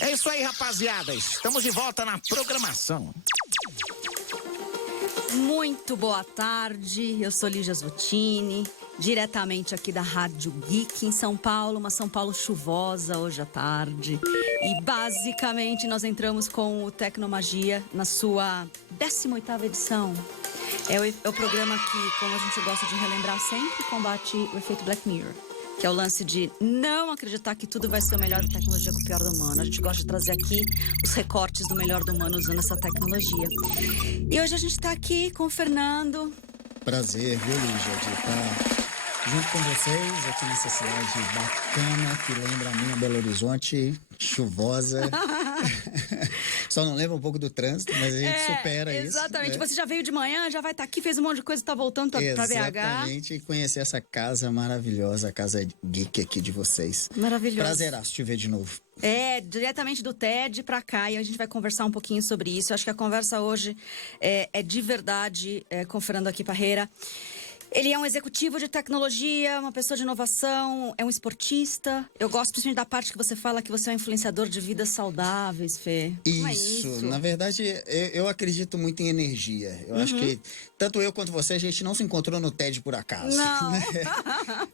É isso aí, rapaziada. Estamos de volta na programação. Muito boa tarde, eu sou Lígia Zottini, diretamente aqui da Rádio Geek em São Paulo, uma São Paulo chuvosa hoje à tarde. E basicamente nós entramos com o Tecnomagia na sua 18ª edição. É o programa que, como a gente gosta de relembrar sempre, combate o efeito Black Mirror. Que é o lance de não acreditar que tudo vai ser o melhor da tecnologia com o pior do humano. A gente gosta de trazer aqui os recortes do melhor do humano usando essa tecnologia. E hoje a gente tá aqui com o Fernando. Prazer, viu, Lígia, de estar junto com vocês aqui nessa cidade bacana que lembra a minha Belo Horizonte, chuvosa. Só não lembra um pouco do trânsito, mas a gente supera isso. Exatamente. Né? Você já veio de manhã, já vai estar aqui, fez um monte de coisa, tá voltando pra BH. Exatamente, e conhecer essa casa maravilhosa, a casa geek aqui de vocês. Maravilhoso. Prazeraço te ver de novo. Diretamente do TED pra cá, e a gente vai conversar um pouquinho sobre isso. Eu acho que a conversa hoje é de verdade com o Fernando aqui Parreira. Ele é um executivo de tecnologia, uma pessoa de inovação, é um esportista. Eu gosto principalmente da parte que você fala que você é um influenciador de vidas saudáveis, Fê. Como é isso? Na verdade, eu acredito muito em energia. Eu acho que tanto eu quanto você, a gente não se encontrou no TED por acaso. Não. Né?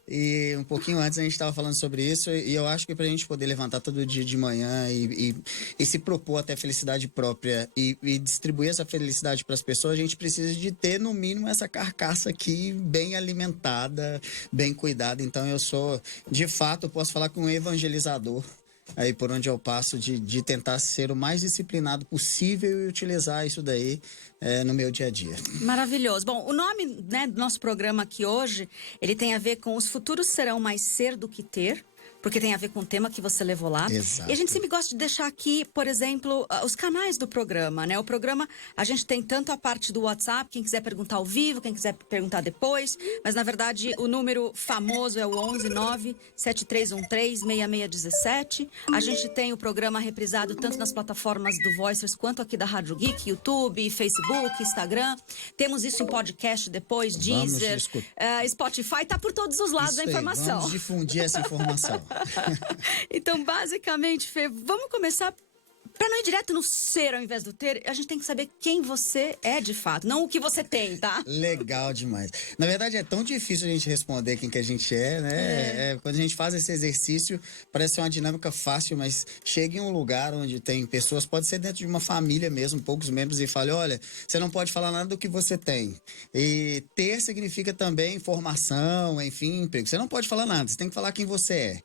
E um pouquinho antes a gente estava falando sobre isso, e eu acho que pra gente poder levantar todo dia de manhã e se propor até felicidade própria e distribuir essa felicidade para as pessoas, a gente precisa de ter, no mínimo, essa carcaça aqui bem alimentada, bem cuidada. Então eu sou, de fato, eu posso falar com um evangelizador aí por onde eu passo, de tentar ser o mais disciplinado possível e utilizar isso daí no meu dia a dia. Maravilhoso. Bom, o nome, né, do nosso programa aqui hoje, ele tem a ver com os futuros serão mais ser do que ter. Porque tem a ver com o tema que você levou lá. Exato. E a gente sempre gosta de deixar aqui, por exemplo, os canais do programa, né? O programa, a gente tem tanto a parte do WhatsApp, quem quiser perguntar ao vivo, quem quiser perguntar depois. Mas, na verdade, o número famoso é o 119-7313-6617. A gente tem o programa reprisado tanto nas plataformas do Voicers quanto aqui da Rádio Geek, YouTube, Facebook, Instagram. Temos isso em podcast depois, Deezer, Spotify. Tá por todos os lados a informação. Vamos difundir essa informação. Então, basicamente, Fê, vamos começar. Pra não ir direto no ser ao invés do ter, a gente tem que saber quem você é de fato, não o que você tem, tá? Legal demais. Na verdade, é tão difícil a gente responder quem que a gente é, né? Quando a gente faz esse exercício, parece ser uma dinâmica fácil, mas chega em um lugar onde tem pessoas, pode ser dentro de uma família mesmo, poucos membros, e fala, olha, você não pode falar nada do que você tem. E ter significa também formação, enfim, emprego. Você não pode falar nada, você tem que falar quem você é.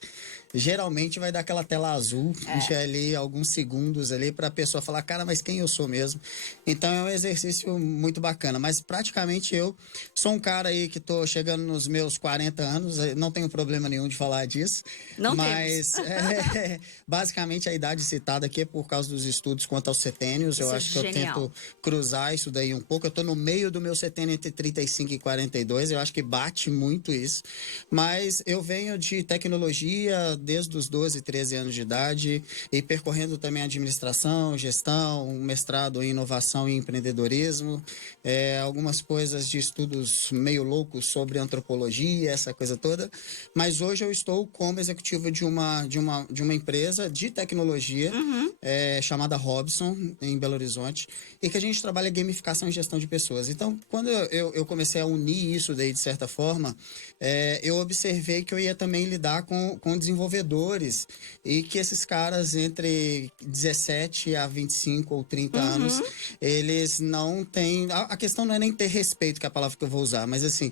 Geralmente vai dar aquela tela azul, deixa ali alguns segundos ali pra pessoa falar, cara, mas quem eu sou mesmo? Então é um exercício muito bacana, mas praticamente eu sou um cara aí que tô chegando nos meus 40 anos, não tenho problema nenhum de falar disso. Não mas basicamente a idade citada aqui é por causa dos estudos quanto aos setênios. Eu acho que eu tento cruzar isso daí um pouco. Eu tô no meio do meu setênio entre 35 e 42, eu acho que bate muito isso. Mas eu venho de tecnologia desde os 12, 13 anos de idade e percorrendo também administração, gestão, um mestrado em inovação e empreendedorismo, algumas coisas de estudos meio loucos sobre antropologia, essa coisa toda. Mas hoje eu estou como executivo de uma empresa de tecnologia chamada Robson, em Belo Horizonte, e que a gente trabalha gamificação e gestão de pessoas. Então, quando eu comecei a unir isso daí, de certa forma, eu observei que eu ia também lidar com desenvolvedores e que esses caras entre 17 a 25 ou 30 anos, eles não têm... A questão não é nem ter respeito, que é a palavra que eu vou usar, mas assim,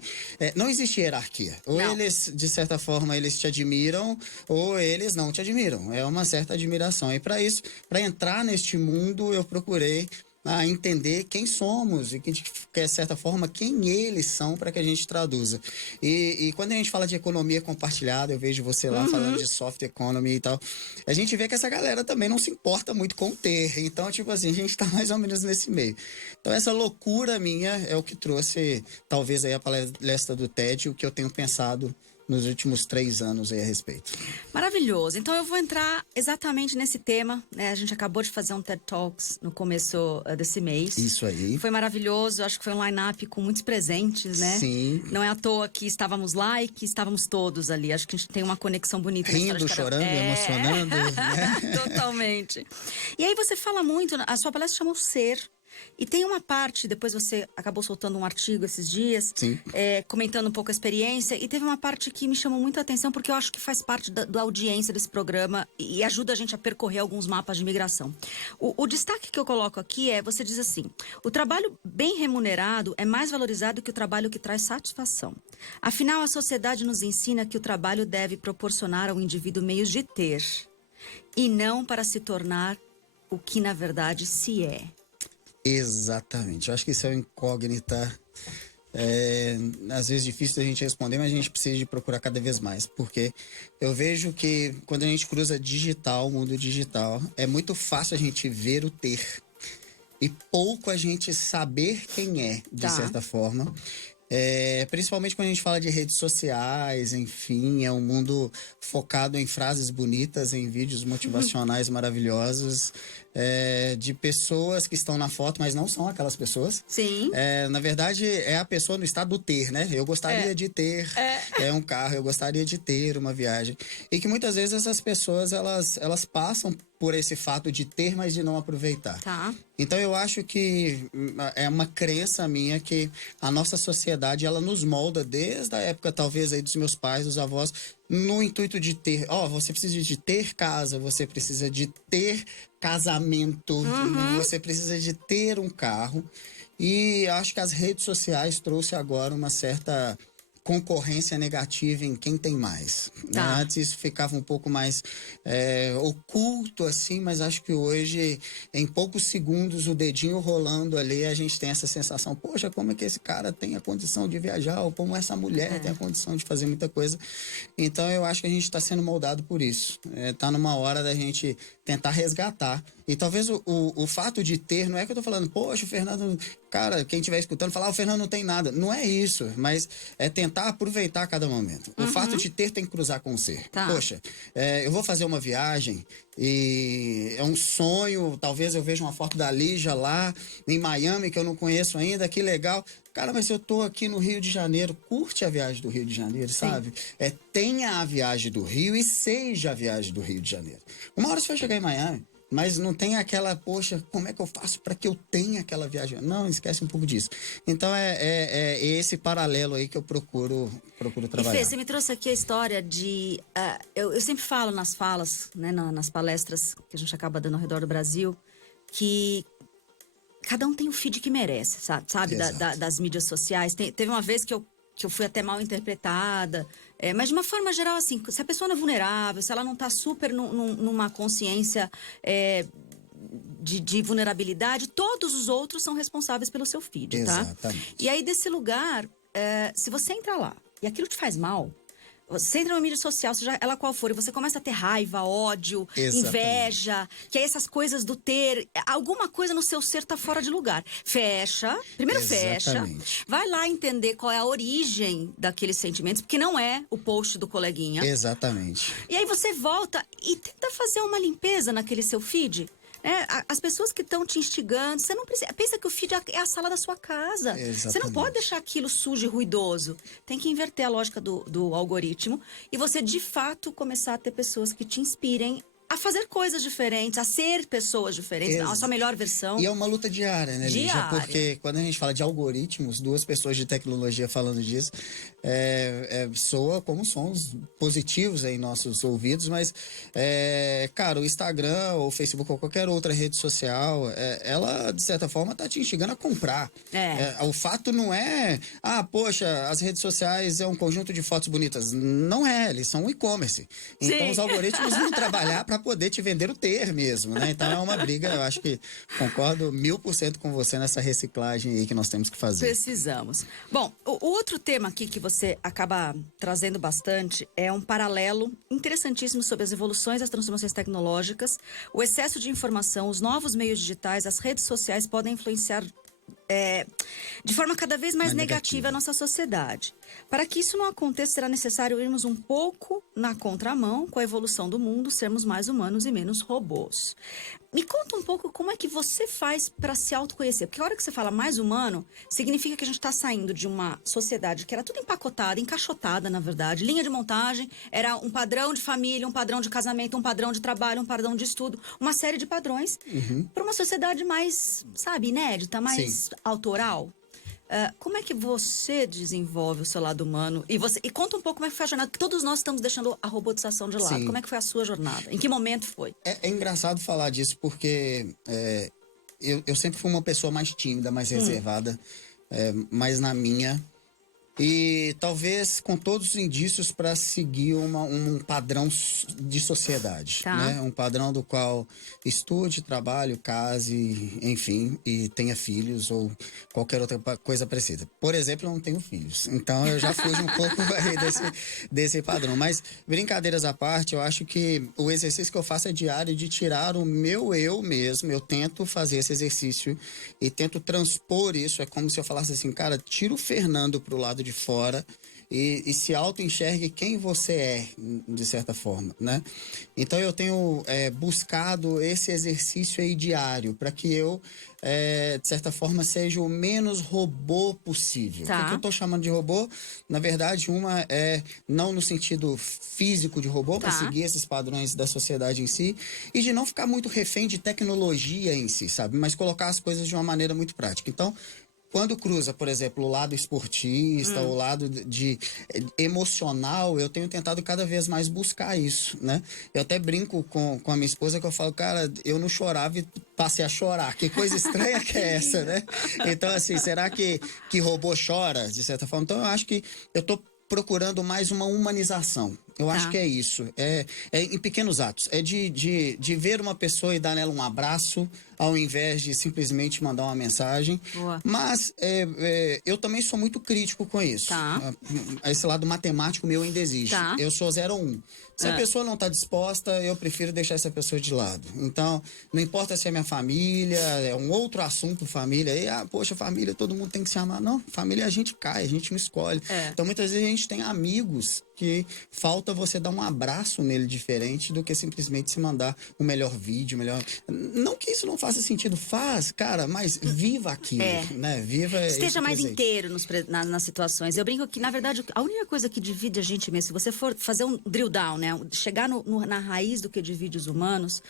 não existe hierarquia. Ou eles, de certa forma, eles te admiram, ou eles não te admiram. É uma certa admiração. E para isso, para entrar neste mundo, eu procurei a entender quem somos e, de certa forma, quem eles são para que a gente traduza. E quando a gente fala de economia compartilhada, eu vejo você lá falando de soft economy e tal, a gente vê que essa galera também não se importa muito com o ter. Então, tipo assim, a gente tá mais ou menos nesse meio. Então, essa loucura minha é o que trouxe, talvez, aí a palestra do TED, o que eu tenho pensado nos últimos 3 anos aí a respeito. Maravilhoso. Então eu vou entrar exatamente nesse tema, né? A gente acabou de fazer um TED Talks no começo desse mês. Isso aí. Foi maravilhoso, acho que foi um line-up com muitos presentes, né? Sim. Não é à toa que estávamos lá e que estávamos todos ali. Acho que a gente tem uma conexão bonita. Rindo, chorando, emocionando. Né? Totalmente. E aí você fala muito, a sua palestra chama o Ser. E tem uma parte, depois você acabou soltando um artigo esses dias, comentando um pouco a experiência, e teve uma parte que me chamou muito a atenção, porque eu acho que faz parte da audiência desse programa e ajuda a gente a percorrer alguns mapas de migração. O destaque que eu coloco aqui você diz assim: o trabalho bem remunerado é mais valorizado que o trabalho que traz satisfação. Afinal, a sociedade nos ensina que o trabalho deve proporcionar ao indivíduo meios de ter, e não para se tornar o que na verdade se é. Exatamente. Eu acho que isso é uma incógnita. Às vezes difícil da gente responder, mas a gente precisa de procurar cada vez mais. Porque eu vejo que quando a gente cruza digital, mundo digital, é muito fácil a gente ver o ter. E pouco a gente saber quem é, de certa forma. Principalmente quando a gente fala de redes sociais, enfim, é um mundo focado em frases bonitas, em vídeos motivacionais maravilhosos, de pessoas que estão na foto, mas não são aquelas pessoas. Sim. Na verdade, é a pessoa no estado do ter, né? Eu gostaria de ter um carro, eu gostaria de ter uma viagem. E que muitas vezes essas pessoas, elas passam por esse fato de ter, mas de não aproveitar. Tá. Então eu acho que é uma crença minha que a nossa sociedade, ela nos molda desde a época talvez aí dos meus pais, dos avós, no intuito de ter, você precisa de ter casa, você precisa de ter casamento, você precisa de ter um carro. E acho que as redes sociais trouxe agora uma certa concorrência negativa em quem tem mais. Tá. Antes isso ficava um pouco mais oculto, assim, mas acho que hoje, em poucos segundos, o dedinho rolando ali, a gente tem essa sensação, poxa, como é que esse cara tem a condição de viajar, ou como essa mulher tem a condição de fazer muita coisa. Então, eu acho que a gente está sendo moldado por isso. Tá numa hora da gente tentar resgatar. E talvez o fato de ter, não é que eu tô falando, poxa, o Fernando, cara, quem estiver escutando, falar, o Fernando não tem nada. Não é isso, mas é tentar aproveitar cada momento. O fato de ter tem que cruzar com o ser. Tá. Poxa, eu vou fazer uma viagem e é um sonho, talvez eu veja uma foto da Lígia lá em Miami, que eu não conheço ainda, que legal. Cara, mas eu tô aqui no Rio de Janeiro, curte a viagem do Rio de Janeiro, sabe? Tenha a viagem do Rio e seja a viagem do Rio de Janeiro. Uma hora você vai chegar em Miami, mas não tem aquela, poxa, como é que eu faço para que eu tenha aquela viagem? Não, esquece um pouco disso. Então é esse paralelo aí que eu procuro trabalhar. E Fê, você me trouxe aqui a história de... eu sempre falo nas falas, né, nas palestras que a gente acaba dando ao redor do Brasil, que cada um tem o feed que merece, sabe? Das mídias sociais. Teve uma vez que eu fui até mal interpretada, mas de uma forma geral, assim, se a pessoa não é vulnerável, se ela não tá super numa consciência de vulnerabilidade, todos os outros são responsáveis pelo seu feed, tá? Exatamente. E aí, desse lugar, se você entra lá e aquilo te faz mal, você entra numa mídia social, seja ela qual for, e você começa a ter raiva, ódio, inveja, que é essas coisas do ter, alguma coisa no seu ser tá fora de lugar. Primeiro fecha, vai lá entender qual é a origem daqueles sentimentos, porque não é o post do coleguinha. Exatamente. E aí você volta e tenta fazer uma limpeza naquele seu feed. As pessoas que estão te instigando, você não precisa. Pensa que o feed é a sala da sua casa. Exatamente. Você não pode deixar aquilo sujo e ruidoso. Tem que inverter a lógica do algoritmo e você, de fato, começar a ter pessoas que te inspirem a fazer coisas diferentes, a ser pessoas diferentes, a sua melhor versão. E é uma luta diária, né, Lígia? Diária. Porque quando a gente fala de algoritmos, duas pessoas de tecnologia falando disso, soa como sons positivos em nossos ouvidos, mas, cara, o Instagram, ou o Facebook, ou qualquer outra rede social, ela, de certa forma, tá te instigando a comprar. O fato não é, poxa, as redes sociais é um conjunto de fotos bonitas. Não é, eles são um e-commerce. Então, os algoritmos vão trabalhar para poder te vender o ter mesmo, né? Então é uma briga, eu acho que concordo 1000% com você nessa reciclagem aí que nós temos que fazer. Precisamos. Bom, o outro tema aqui que você acaba trazendo bastante é um paralelo interessantíssimo sobre as evoluções, as transformações tecnológicas, o excesso de informação, os novos meios digitais, as redes sociais podem influenciar de forma cada vez mais negativa a nossa sociedade. Para que isso não aconteça, será necessário irmos um pouco na contramão com a evolução do mundo, sermos mais humanos e menos robôs. Me conta um pouco como é que você faz para se autoconhecer. Porque a hora que você fala mais humano, significa que a gente está saindo de uma sociedade que era tudo empacotada, encaixotada, na verdade. Linha de montagem, era um padrão de família, um padrão de casamento, um padrão de trabalho, um padrão de estudo. Uma série de padrões para uma sociedade mais, sabe, inédita, mais autoral. Como é que você desenvolve o seu lado humano? E conta um pouco como é que foi a jornada, porque todos nós estamos deixando a robotização de lado. Como é que foi a sua jornada? Em que momento foi? É engraçado falar disso, porque eu sempre fui uma pessoa mais tímida, mais reservada, mais na minha. E talvez com todos os indícios para seguir um padrão de sociedade, né? Um padrão do qual estude, trabalhe, case, enfim, e tenha filhos ou qualquer outra coisa parecida. Por exemplo, eu não tenho filhos, então eu já fujo um pouco aí desse padrão. Mas, brincadeiras à parte, eu acho que o exercício que eu faço é diário de tirar o meu eu mesmo. Eu tento fazer esse exercício e tento transpor isso. É como se eu falasse assim, cara, tira o Fernando pro lado de fora e se auto-enxergue quem você é, de certa forma, né? Então eu tenho buscado esse exercício aí diário para que eu, de certa forma, seja o menos robô possível. O que eu tô chamando de robô? Na verdade, uma é não no sentido físico de robô, para seguir esses padrões da sociedade em si, e de não ficar muito refém de tecnologia em si, sabe? Mas colocar as coisas de uma maneira muito prática. Então, quando cruza, por exemplo, o lado esportista, o lado emocional, eu tenho tentado cada vez mais buscar isso, né? Eu até brinco com a minha esposa que eu falo, cara, eu não chorava e passei a chorar. Que coisa estranha que é essa, né? Então, assim, será que robô chora, de certa forma? Então, eu acho que eu tô procurando mais uma humanização. Eu acho que é isso. É em pequenos atos. É de ver uma pessoa e dar nela um abraço, ao invés de simplesmente mandar uma mensagem. Boa. Mas eu também sou muito crítico com isso. Esse lado matemático meu ainda existe. Eu sou 0 ou 1. Se a pessoa não está disposta, eu prefiro deixar essa pessoa de lado. Então, não importa se é minha família, é um outro assunto, família. E, poxa, família, todo mundo tem que se amar. Não, família a gente cai, a gente não escolhe. Então, muitas vezes a gente tem amigos que falta você dar um abraço nele diferente do que simplesmente se mandar o melhor vídeo, Não que isso não faça sentido, faz, cara, mas viva aquilo, né? Viva. Esteja mais inteiro nas situações. Eu brinco que, na verdade, a única coisa que divide a gente mesmo, se você for fazer um drill down, né? Chegar na raiz do que divide os humanos,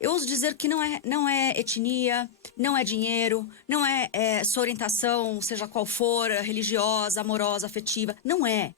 eu ouso dizer que não é etnia, não é dinheiro, não é sua orientação, seja qual for, religiosa, amorosa, afetiva. Não é.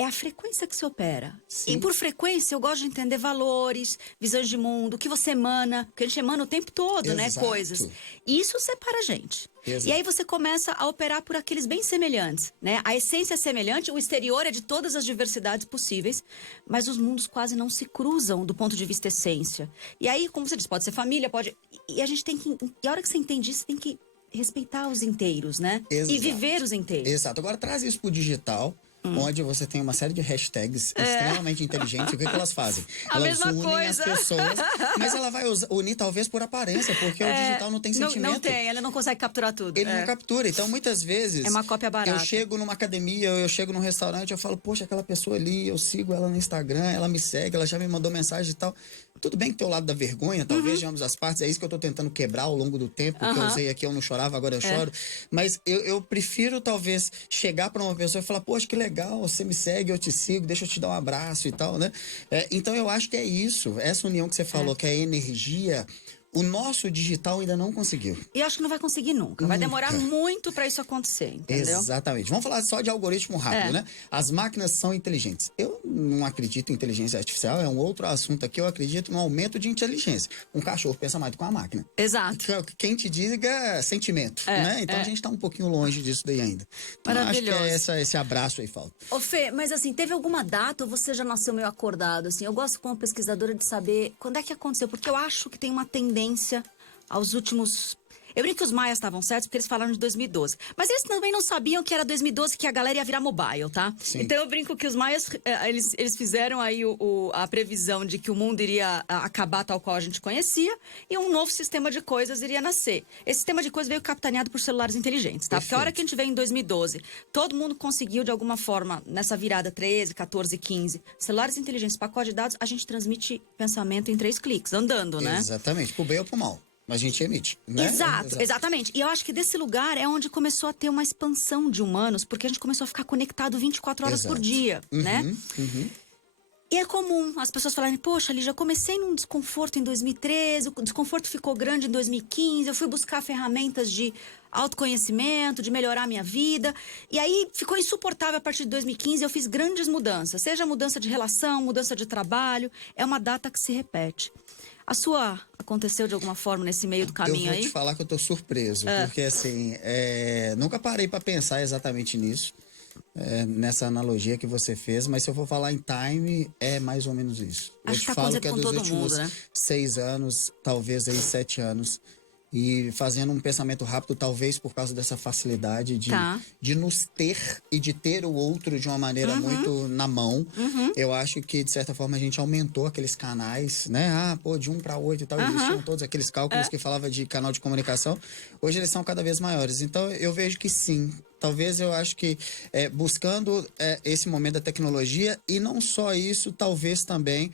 É a frequência que se opera. Sim. E por frequência eu gosto de entender valores, visões de mundo, o que você emana, porque a gente emana o tempo todo, né? Coisas. E isso separa a gente. Exato. E aí você começa a operar por aqueles bem semelhantes, né? A essência é semelhante, o exterior é de todas as diversidades possíveis, mas os mundos quase não se cruzam do ponto de vista essência. E aí, como você disse, pode ser família, pode... E a gente tem que... E a hora que você entende isso, você tem que respeitar os inteiros, né? Exato. E viver os inteiros. Exato. Agora traz isso pro digital, onde você tem uma série de hashtags extremamente inteligentes. O que elas fazem? Elas unem as pessoas, mas ela vai unir talvez por aparência, porque o digital não tem sentimento. Não tem, ela não consegue capturar tudo. Ele não captura. Então, muitas vezes... É uma cópia barata. Eu chego numa academia, eu chego num restaurante, eu falo, poxa, aquela pessoa ali, eu sigo ela no Instagram, ela me segue, ela já me mandou mensagem e tal. Tudo bem que tem o lado da vergonha, talvez de ambas as partes, é isso que eu tô tentando quebrar ao longo do tempo, que eu usei aqui, eu não chorava, agora eu choro. Mas eu prefiro, talvez, chegar para uma pessoa e falar, poxa, que legal, você me segue, eu te sigo, deixa eu te dar um abraço e tal, né? Então eu acho que é isso, essa união que você falou, que é a energia... O nosso digital ainda não conseguiu. E acho que não vai conseguir nunca. Vai demorar muito para isso acontecer, entendeu? Exatamente. Vamos falar só de algoritmo rápido, né? As máquinas são inteligentes. Eu não acredito em inteligência artificial, é um outro assunto aqui. Eu acredito no aumento de inteligência. Um cachorro pensa mais do que uma máquina. Exato. Quem te diga é sentimento, né? Então a gente tá um pouquinho longe disso daí ainda. Então maravilhoso. Acho que esse abraço aí falta. Ô Fê, mas assim, teve alguma data ou você já nasceu meio acordado? Assim, eu gosto como pesquisadora de saber quando é que aconteceu, porque eu acho que tem uma tendência aos últimos... Eu brinco que os maias estavam certos porque eles falaram de 2012. Mas eles também não sabiam que era 2012 que a galera ia virar mobile, tá? Sim. Então eu brinco que os maias, eles fizeram aí a previsão de que o mundo iria acabar tal qual a gente conhecia e um novo sistema de coisas iria nascer. Esse sistema de coisas veio capitaneado por celulares inteligentes, tá? Perfeito. Porque a hora que a gente veio em 2012, todo mundo conseguiu de alguma forma, nessa virada 13, 14, 15, celulares inteligentes, pacote de dados, a gente transmite pensamento em 3 cliques, andando, né? Exatamente, pro bem ou pro mal. Mas a gente emite, né? Exato, exatamente. E eu acho que desse lugar é onde começou a ter uma expansão de humanos, porque a gente começou a ficar conectado 24 horas por dia, né? E é comum as pessoas falarem, poxa, Lígia, comecei num desconforto em 2013, o desconforto ficou grande em 2015, eu fui buscar ferramentas de autoconhecimento, de melhorar a minha vida, e aí ficou insuportável a partir de 2015, eu fiz grandes mudanças, seja mudança de relação, mudança de trabalho, é uma data que se repete. A sua aconteceu de alguma forma nesse meio do caminho aí? Eu vou te falar que eu tô surpreso, porque assim, nunca parei para pensar exatamente nisso. Nessa analogia que você fez, mas se eu for falar em time, é mais ou menos isso. Acho eu te que tá falo que é com dos todo últimos mundo, né? 6 anos, talvez aí 7 anos. E fazendo um pensamento rápido, talvez por causa dessa facilidade de nos ter e de ter o outro de uma maneira muito na mão. Eu acho que, de certa forma, a gente aumentou aqueles canais, né? De 1 para 8 e tal. Existiam todos aqueles cálculos que falava de canal de comunicação. Hoje eles são cada vez maiores. Então, eu vejo que sim. Talvez eu acho que buscando esse momento da tecnologia e não só isso, talvez também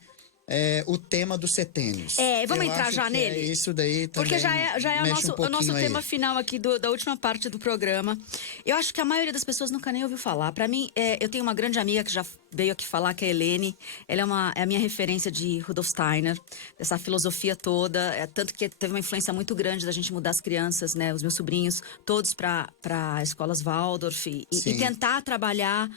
o tema dos setênios. Vamos entrar já nele? Isso daí também. Porque já é o nosso tema aí. final aqui da última parte do programa. Eu acho que a maioria das pessoas nunca nem ouviu falar. Para mim, eu tenho uma grande amiga que já veio aqui falar, que é a Helene. Ela é a minha referência de Rudolf Steiner, dessa filosofia toda. Tanto que teve uma influência muito grande da gente mudar as crianças, né, os meus sobrinhos, todos para escolas Waldorf e tentar trabalhar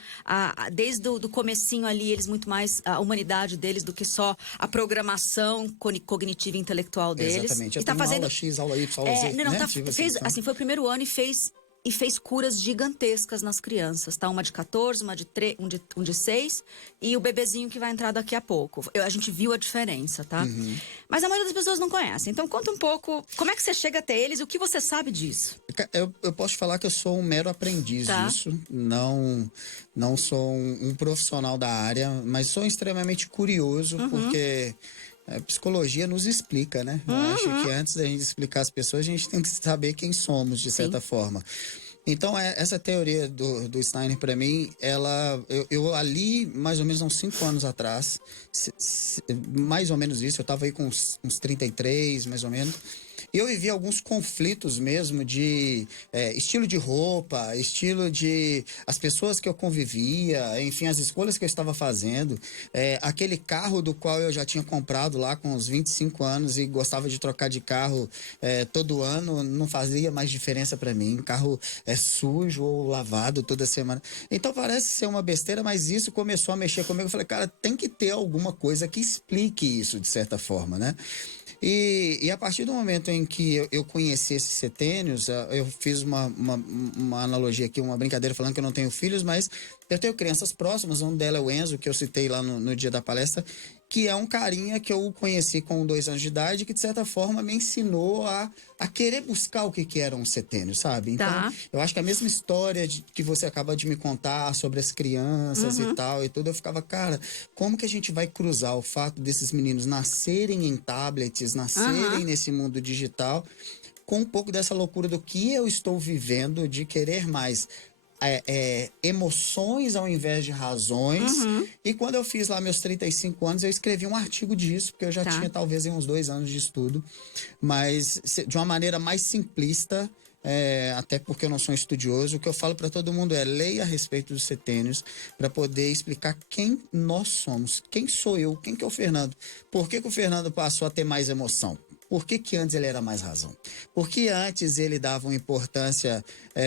desde o comecinho ali, eles muito mais a humanidade deles do que só a programação cognitiva e intelectual deles. Exatamente. E tá fazendo aula X, aula Y, aula Z, né? Foi o primeiro ano e fez curas gigantescas nas crianças, tá? Uma de 14, uma de 3, um de 6 e o bebezinho que vai entrar daqui a pouco. A gente viu a diferença, tá? Mas a maioria das pessoas não conhece. Então conta um pouco, como é que você chega até eles e o que você sabe disso? Eu posso te falar que eu sou um mero aprendiz disso. Não sou um profissional da área, mas sou extremamente curioso, porque a psicologia nos explica, né? Eu acho que antes da gente explicar as pessoas, a gente tem que saber quem somos, de certa forma. Então, essa teoria do Steiner, para mim, eu ali, mais ou menos, uns 5 anos atrás, mais ou menos isso, eu tava aí com uns 33, mais ou menos, e eu vivi alguns conflitos mesmo de estilo de roupa, estilo de as pessoas que eu convivia, enfim, as escolhas que eu estava fazendo. Aquele carro do qual eu já tinha comprado lá com uns 25 anos e gostava de trocar de carro todo ano, não fazia mais diferença para mim. Carro sujo ou lavado toda semana. Então parece ser uma besteira, mas isso começou a mexer comigo. Eu falei, cara, tem que ter alguma coisa que explique isso de certa forma, né? E a partir do momento em que eu conheci esses setênios, eu fiz uma analogia aqui, uma brincadeira falando que eu não tenho filhos, mas eu tenho crianças próximas, um delas é o Enzo, que eu citei lá no dia da palestra, que é um carinha que eu conheci com 2 anos de idade, que de certa forma me ensinou a querer buscar o que eram os setênios, sabe? Então, eu acho que a mesma história que você acaba de me contar sobre as crianças e tal e tudo, eu ficava, cara, como que a gente vai cruzar o fato desses meninos nascerem em tablets, nascerem nesse mundo digital, com um pouco dessa loucura do que eu estou vivendo, de querer mais emoções ao invés de razões. E quando eu fiz lá meus 35 anos, eu escrevi um artigo disso, porque eu já tinha talvez uns 2 anos de estudo, mas de uma maneira mais simplista, até porque eu não sou um estudioso. O que eu falo para todo mundo leia a respeito dos setênios para poder explicar quem nós somos, quem sou eu, quem que é o Fernando, por que o Fernando passou a ter mais emoção. Por que antes ele era mais razão? Por que antes ele dava uma importância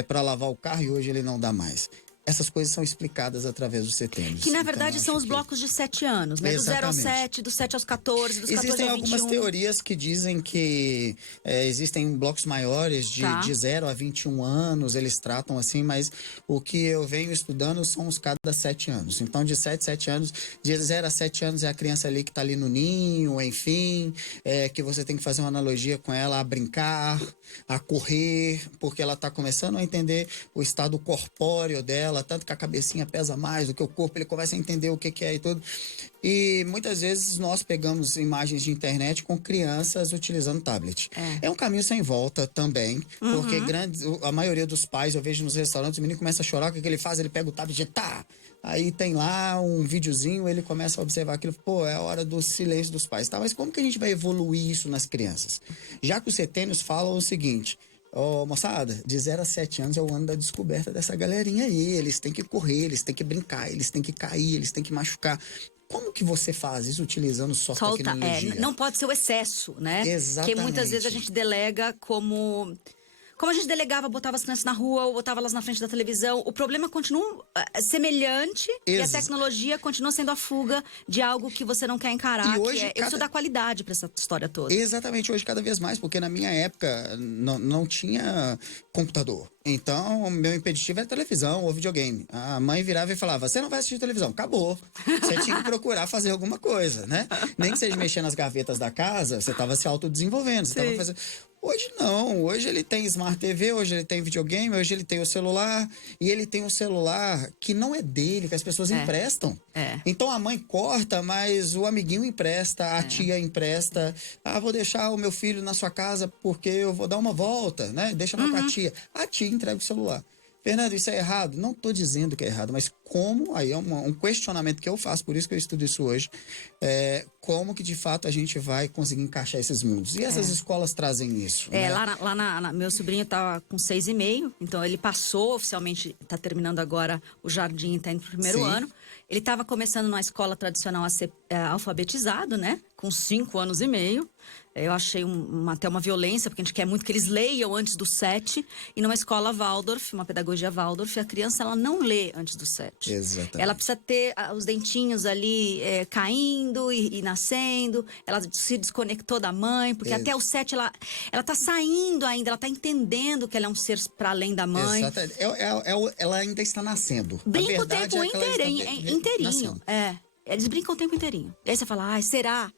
para lavar o carro e hoje ele não dá mais? essas coisas são explicadas através dos setênios. Que, na verdade, são os blocos de 7 anos, né? Do 0 ao 7, do 7 aos 14, dos 14 Existem ao 21. algumas teorias que dizem que existem blocos maiores de 0 a 21 anos, eles tratam assim, mas o que eu venho estudando são os cada 7 anos. Então, de 7 anos, de 0 a 7 anos é a criança ali que está ali no ninho, enfim, que você tem que fazer uma analogia com ela a brincar, a correr, porque ela está começando a entender o estado corpóreo dela, tanto que a cabecinha pesa mais do que o corpo, ele começa a entender o que é e tudo. E muitas vezes nós pegamos imagens de internet com crianças utilizando tablet. É um caminho sem volta também, porque a maioria dos pais, eu vejo nos restaurantes, o menino começa a chorar, o que ele faz? Ele pega o tablet e aí tem lá um videozinho, ele começa a observar aquilo, pô, é a hora do silêncio dos pais, tá? Mas como que a gente vai evoluir isso nas crianças? Já que os setênios falam o seguinte: moçada, de 0 a 7 anos é o ano da descoberta dessa galerinha aí. Eles têm que correr, eles têm que brincar, eles têm que cair, eles têm que machucar. Como que você faz isso utilizando só tecnologia? Não pode ser o excesso, né? Exatamente. Porque muitas vezes a gente delega como a gente delegava, botava as crianças na rua ou botava elas na frente da televisão. O problema continua semelhante e a tecnologia continua sendo a fuga de algo que você não quer encarar, e hoje, isso dá qualidade para essa história toda. Exatamente, hoje cada vez mais, porque na minha época não tinha computador. Então, o meu impeditivo era televisão ou videogame. A mãe virava e falava: você não vai assistir televisão, acabou. Você tinha que procurar fazer alguma coisa, né? Nem que seja mexer nas gavetas da casa, você estava se autodesenvolvendo, você estava fazendo... Hoje não, hoje ele tem Smart TV, hoje ele tem videogame, hoje ele tem o celular, e ele tem um celular que não é dele, que as pessoas emprestam. Então a mãe corta, mas o amiguinho empresta, a tia empresta. Vou deixar o meu filho na sua casa porque eu vou dar uma volta, né? Deixa lá com a tia. A tia entrega o celular. Fernando, isso é errado? Não estou dizendo que é errado, mas como, aí é um questionamento que eu faço, por isso que eu estudo isso hoje, como que de fato a gente vai conseguir encaixar esses mundos? E essas escolas trazem isso? Né? Meu sobrinho tá com 6,5, então ele passou oficialmente, tá terminando agora o jardim, tá indo pro primeiro ano. Ele estava começando numa escola tradicional a ser alfabetizado, né? Com 5 anos e meio. Eu achei até uma violência, porque a gente quer muito que eles leiam antes do 7. E numa escola Waldorf, uma pedagogia Waldorf, a criança ela não lê antes do 7. Exatamente. Ela precisa ter os dentinhos ali caindo e nascendo. Ela se desconectou da mãe, porque até o 7 ela tá saindo ainda, ela tá entendendo que ela é um ser para além da mãe. Exatamente. Ela ainda está nascendo. Brinca o tempo inteirinho. Eles brincam o tempo inteirinho. E aí você fala, será?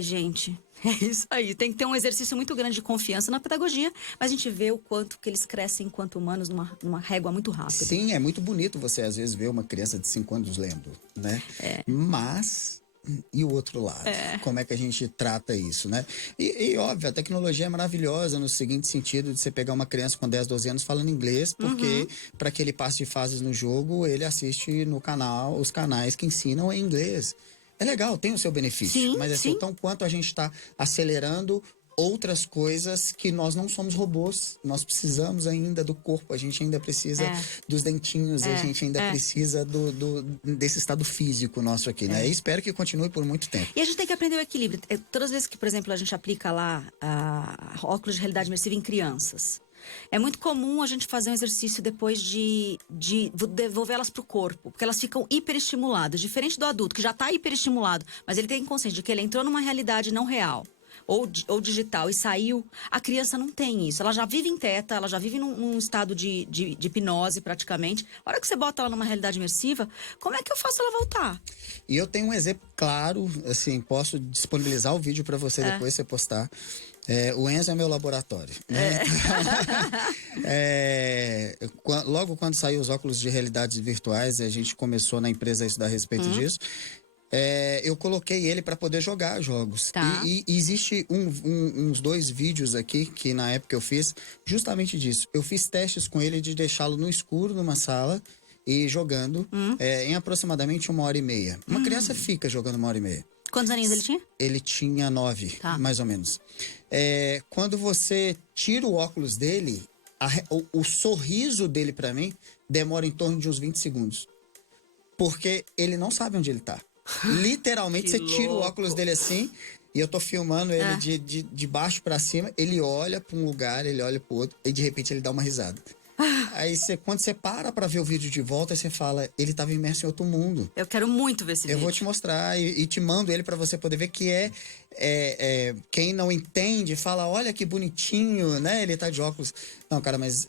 Gente, é isso aí. Tem que ter um exercício muito grande de confiança na pedagogia, mas a gente vê o quanto que eles crescem enquanto humanos numa régua muito rápida. Sim, é muito bonito você às vezes ver uma criança de 5 anos lendo, né? Mas... E o outro lado? Como é que a gente trata isso, né? E óbvio, a tecnologia é maravilhosa no seguinte sentido, de você pegar uma criança com 10, 12 anos falando inglês, porque para que ele passe de fases no jogo, ele assiste no canal, os canais que ensinam em inglês. É legal, tem o seu benefício, mas assim, então quanto a gente está acelerando outras coisas que nós não somos robôs, nós precisamos ainda do corpo, a gente ainda precisa dos dentinhos, a gente ainda precisa desse estado físico nosso aqui, né? E espero que continue por muito tempo. E a gente tem que aprender o equilíbrio. Todas as vezes que, por exemplo, a gente aplica lá óculos de realidade imersiva em crianças, é muito comum a gente fazer um exercício depois de devolver elas para o corpo, porque elas ficam hiperestimuladas, diferente do adulto, que já está hiperestimulado, mas ele tem consciência de que ele entrou numa realidade não real. Ou digital e saiu, a criança não tem isso. Ela já vive em teta, ela já vive num estado de hipnose praticamente. A hora que você bota ela numa realidade imersiva, como é que eu faço ela voltar? E eu tenho um exemplo claro, assim, posso disponibilizar o vídeo para você depois você postar. O Enzo é meu laboratório. Né? Logo quando saiu os óculos de realidades virtuais, a gente começou na empresa a estudar a respeito disso. Eu coloquei ele para poder jogar jogos. E existe uns 2 vídeos aqui que na época eu fiz justamente disso. Eu fiz testes com ele de deixá-lo no escuro numa sala e jogando em aproximadamente 1h30. Uma criança fica jogando 1h30. Quantos aninhos ele tinha? Ele tinha 9, mais ou menos. Quando você tira o óculos dele, o sorriso dele para mim demora em torno de uns 20 segundos. Porque ele não sabe onde ele tá. Literalmente, você tira o óculos dele assim, e eu tô filmando ele de baixo para cima, ele olha para um lugar, ele olha pro outro, e de repente ele dá uma risada. Aí quando você para pra ver o vídeo de volta, você fala, ele tava imerso em outro mundo. Eu quero muito ver esse vídeo. Eu vou te mostrar e te mando ele pra você poder ver que quem não entende fala, olha que bonitinho, né? Ele tá de óculos. Não, cara, mas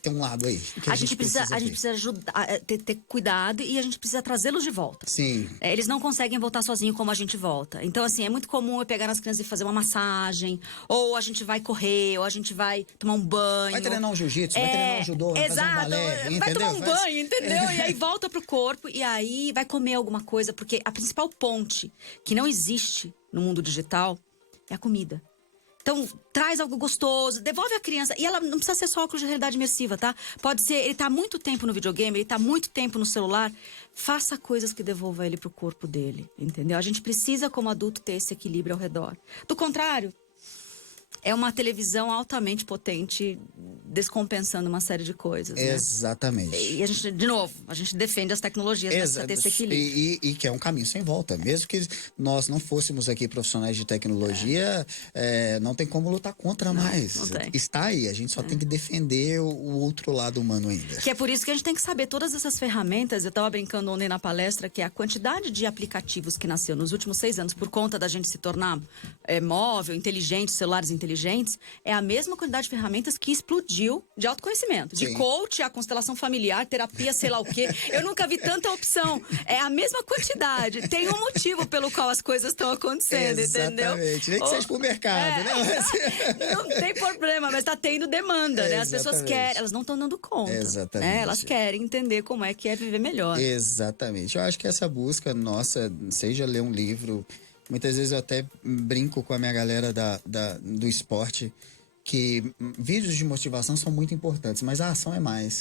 tem um lado aí que a gente precisa ajudar, ter cuidado e a gente precisa trazê-los de volta. Sim. Eles não conseguem voltar sozinhos como a gente volta. Então, assim, é muito comum eu pegar nas crianças e fazer uma massagem, ou a gente vai correr, ou a gente vai tomar um banho. Vai treinar um jiu-jitsu, vai treinar um judô, vai fazer um balé, vai entendeu? tomar um banho, entendeu? E aí volta pro corpo e aí vai comer alguma coisa, porque a principal ponte que não existe no mundo digital é a comida. Então, traz algo gostoso, devolve a criança. E ela não precisa ser só óculos de realidade imersiva, tá? Pode ser, ele tá muito tempo no videogame, ele tá muito tempo no celular. Faça coisas que devolvam ele pro corpo dele, entendeu? A gente precisa, como adulto, ter esse equilíbrio ao redor. Do contrário, é uma televisão altamente potente, descompensando uma série de coisas, né? Exatamente. E a gente, de novo, a gente defende as tecnologias para ter esse equilíbrio. E que é um caminho sem volta. Mesmo que nós não fôssemos aqui profissionais de tecnologia, não tem como lutar contra mais. Não tem. Está aí, a gente só tem que defender o outro lado humano ainda. Que é por isso que a gente tem que saber todas essas ferramentas. Eu estava brincando ontem na palestra que a quantidade de aplicativos que nasceu nos últimos 6 anos por conta da gente se tornar móvel, inteligente, celulares inteligentes, é a mesma quantidade de ferramentas que explodiu de autoconhecimento. Sim. De coach, a constelação familiar, terapia, sei lá o quê. Eu nunca vi tanta opção. É a mesma quantidade. Tem um motivo pelo qual as coisas estão acontecendo, entendeu? Exatamente. Nem que seja pro mercado, né? Não tem problema, mas tá tendo demanda, né? As pessoas querem, elas não estão dando conta. Exatamente. Né? Elas querem entender como é que é viver melhor. Exatamente. Eu acho que essa busca nossa, seja ler um livro, muitas vezes eu até brinco com a minha galera do esporte, que vídeos de motivação são muito importantes, mas a ação é mais.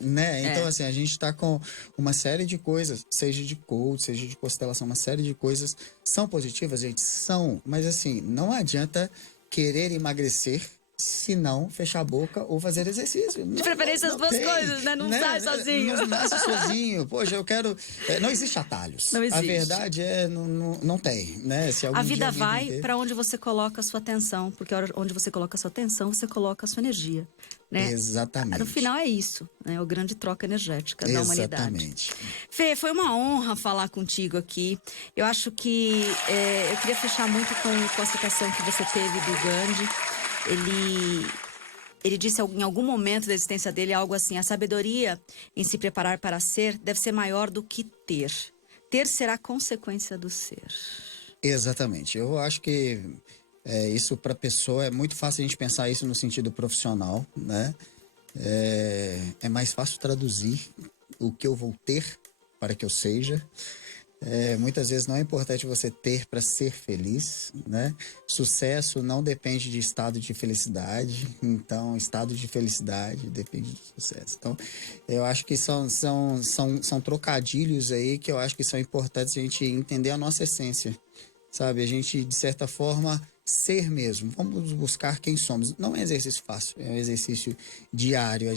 Né? Então, assim, a gente tá com uma série de coisas, seja de coach, seja de constelação, uma série de coisas são positivas, gente, são, mas assim, não adianta querer emagrecer se não fechar a boca ou fazer exercício. De preferência as duas coisas, né? Não sai sozinho. Não nasce sozinho. Poxa, eu quero... não existe atalhos. Não existe. A verdade não tem, né? Se a vida vai para onde você coloca a sua atenção, porque onde você coloca a sua atenção, você coloca a sua energia. Né? Exatamente. No final é isso, né? O grande troca energética da humanidade. Exatamente. Fê, foi uma honra falar contigo aqui. Eu acho que eu queria fechar muito com a citação que você teve do Gandhi. Ele disse em algum momento da existência dele algo assim: a sabedoria em se preparar para ser deve ser maior do que ter. Ter será consequência do ser. Exatamente. Eu acho que isso para a pessoa é muito fácil a gente pensar isso no sentido profissional, né? É mais fácil traduzir o que eu vou ter para que eu seja. Muitas vezes não é importante você ter para ser feliz, né? Sucesso não depende de estado de felicidade, então estado de felicidade depende do sucesso. Então, eu acho que são trocadilhos aí que eu acho que são importantes a gente entender a nossa essência, sabe? A gente, de certa forma, ser mesmo. Vamos buscar quem somos. Não é exercício fácil, é um exercício diário.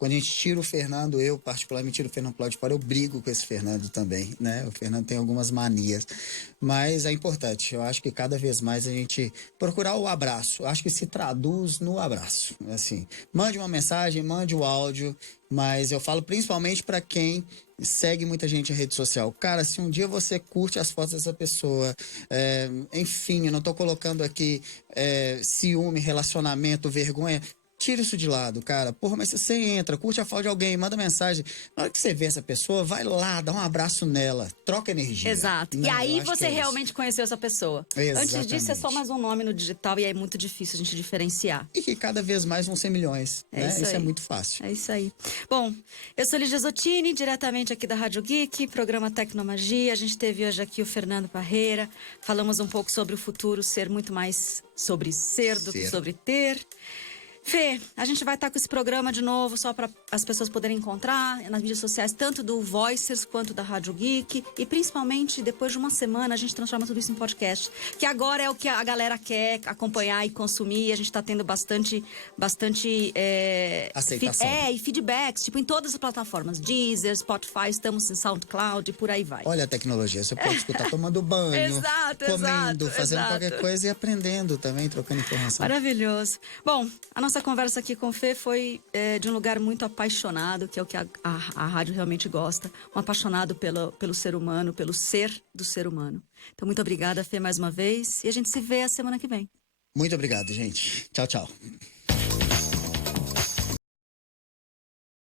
Quando a gente tira o Fernando, eu particularmente tiro o Fernando pro lado de fora, eu brigo com esse Fernando também, né? O Fernando tem algumas manias, mas é importante. Eu acho que cada vez mais a gente procurar o abraço. Eu acho que se traduz no abraço. Assim, mande uma mensagem, mande o áudio, mas eu falo principalmente para quem segue muita gente em rede social. Cara, se um dia você curte as fotos dessa pessoa, enfim, eu não tô colocando aqui ciúme, relacionamento, vergonha, tira isso de lado, cara. Porra, mas se você entra, curte a foto de alguém, manda mensagem, na hora que você vê essa pessoa, vai lá, dá um abraço nela, troca energia. Exato. Né? E aí você realmente conheceu essa pessoa. Exatamente. Antes disso é só mais um nome no digital e é muito difícil a gente diferenciar. E que cada vez mais vão ser milhões, né? Isso é muito fácil. É isso aí. Bom, eu sou Lígia Zottini, diretamente aqui da Rádio Geek, programa Tecnomagia. A gente teve hoje aqui o Fernando Parreira. Falamos um pouco sobre o futuro ser muito mais sobre ser do que sobre ter. Fê, a gente vai estar com esse programa de novo só para as pessoas poderem encontrar nas mídias sociais, tanto do Voicers quanto da Rádio Geek. E principalmente, depois de uma semana, a gente transforma tudo isso em podcast. Que agora é o que a galera quer acompanhar e consumir. E a gente está tendo bastante aceitação. E feedbacks, tipo, em todas as plataformas. Deezer, Spotify, estamos em SoundCloud e por aí vai. Olha a tecnologia, você pode escutar tomando banho, comendo, fazendo qualquer coisa e aprendendo também, trocando informação. Maravilhoso. Bom, a nossa nossa conversa aqui com o Fê foi de um lugar muito apaixonado, que é o que a rádio realmente gosta. Um apaixonado pelo ser humano, pelo ser do ser humano. Então, muito obrigada, Fê, mais uma vez. E a gente se vê a semana que vem. Muito obrigado, gente. Tchau, tchau.